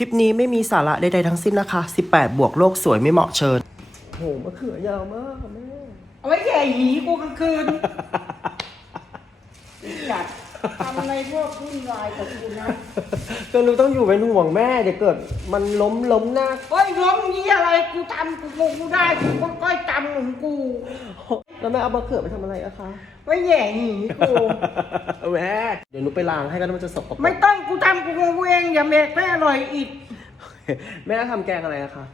คลิปนี้ไม่มีสาระใดๆทั้งสิ้นนะคะ 18 บวกโลกสวยไม่เหมาะเชิญ โหมะเขือยาวมากแม่ เอาไว้แย่หยีกูกลางคืนจัดทำอะไรพวกวุ่นวายกับกูนะ ก็รู้ต้องอยู่เป็นห่วงแม่เดี๋ยวเกิดมันล้มล้มหน้า เฮ้ยล้มนี้อะไรกูทำกูกูกูได้กูก็ก้อยจำของกู แล้วแม่เอามะเขือไปทำอะไรอะคะ ไว้แย่หยีกู แม่ เดี๋ยวหนูไปล้างให้กันมันจะสกปรกไม่ต้องกูทำกูของกูเองอย่าเมกแม่อร่อยอีกแม่ทำแกงอะไรอะคะ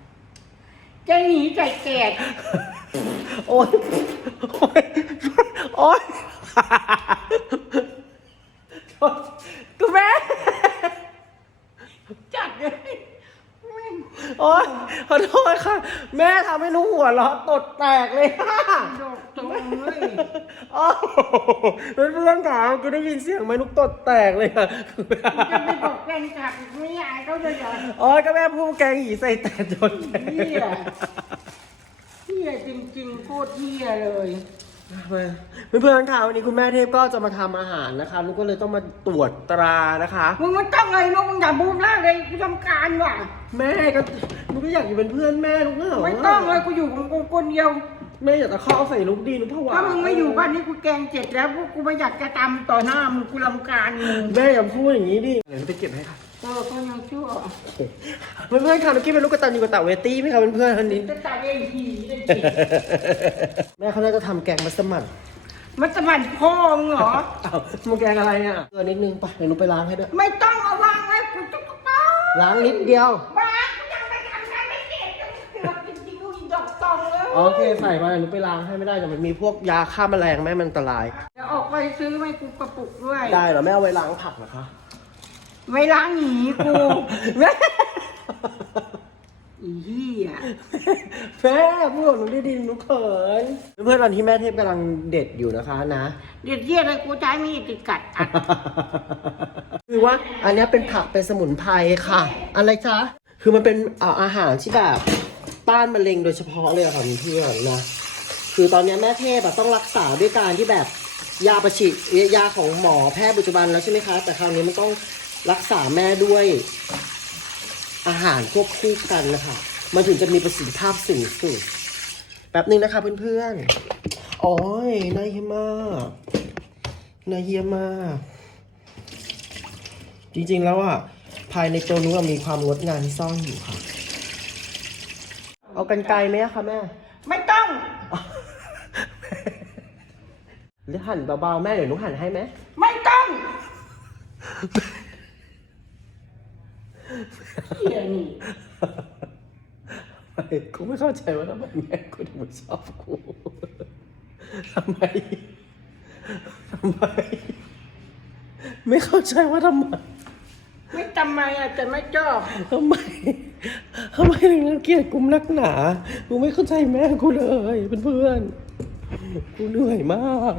จะหนีใจแก่โอ๊ยโอ๊ยโอ๊ยกูแม่จัดเลยแม่ง โอ๊ยขอโทษค่ะ แม่ทำให้หนูหัวเราะตดแตกเลยค่ะดอกตรงเลยโอ้โหเพื่อนๆถามกูได้ยินเสียงไหมนุกตดแตกเลยค่ะกูจะไปบอกแฟนคลับไม่อายเขาเลยเหรอโอ๊ยก็แม่พูดแกงหีใส่แต่จนแตกเฮียเฮียจริงๆโคตรเฮียเลย เพื่อนๆค่ะวันนี้คุณแม่เทพก็จะมาทำอาหารนะคะนุกก็เลยต้องมาตรวจตรานะคะ มึงมันต้องเลยลูกมึงอย่าบูมล่างเลยกูทำการว่ะ แม่ก็นุกก็อยากอยู่เป็นเพื่อนแม่นุกก็เหรอไม่ต้องเลยกูอยู่ของกูคนเดียว แม่อยากจะเข้าใส่นุกดีนุกผวาถ้ามึงไม่อยู่บ้านนี้กูแกงเจ็ดแล้วพวกกูไม่อยากจะตำต่อหน้ามึงกูรำคาญมึงแม่อย่าพูดอย่างนี้ดิเดี๋ยวนุกไปเก็บให้ค่ะเออก็ยังชั่วเพื่อนๆค่ะนุกกี้เป็นลูกกระตันอยู่กับเต่าเวตี้ไหมคะเพื่อนๆอันนี้จะตายเองผีเลยจิแม่เขาน่าจะทำแกงมัสมั่นมันจะมันพ่อมึงเหรออ้าวมันแกงอะไรอะเกลือนิดนึงไปเดี๋ยวนุกไปล้างให้ด้วย ไม่ต้องเอาวางไว้กูจะต้องเอาล้างนิดเดียวบ้ากูยังไม่ทำงานไม่เสร็จจะเกือบจริงๆกูอีดอกตองเลยโอเคใส่มาเดี๋ยวนุกไปล้างให้ไม่ได้แต่มันมีพวกยาฆ่าแมลงแม่มันอันตรายเดี๋ยวออกไปซื้อให้กูกระปุกด้วย ได้เหรอแม่เอาไว้ล้างผักเหรอคะ ไม่ล้างหนีกูแม่อีเหี้ยแม่พูดกับหนูดีๆหนูเขินเพื่อนๆตอนที่แม่เทพกำลังเด็ดอยู่นะคะนะ เดี๋ยวเหี้ยอะไรกูใช้มีดติดกัดอัดคือว่าอันเนี้ยเป็นผักเป็นสมุนไพรค่ะ อะไรจ๊ะคือมันเป็นอ่าอาหารที่แบบต้านมะเร็งโดยเฉพาะเลยอะค่ะเพื่อนๆนะคือตอนเนี้ยแม่เทพอะต้องรักษาด้วยการที่แบบยาประชิดยาของหมอแพทย์ปัจจุบันแล้วใช่ไหมคะ แต่คราวนี้มันต้อง รักษาแม่ด้วยอาหารควบคู่กันนะคะมันถึงจะมีประสิทธิภาพสูงสุดแป๊บนึงนะคะเพื่อนๆโอ้ยน่าเยี่ยมมากน่าเยี่ยมมาก จริงๆแล้วอะภายในตัวนู้นมีความงดงามที่ซ่อนอยู่ค่ะ เอากันไกลไหมอะคะแม่ ไม่ต้องหรือหั่นเบาๆแม่เดี๋ยวหนุหั่นให้ไหมไม่ต้อง เหี้ยนี่กูไม่เข้าใจว่าทำไมแม่กูถึงไม่ชอบกูทำไมทำไม ไม่เข้าใจว่าทำไม ไม่ทำไมอะแต่ไม่ชอบทำไม ทำไมถึงรังเกียจกูนักหนา กูไม่เข้าใจแม่กูเลยเพื่อนๆกูเหนื่อยมาก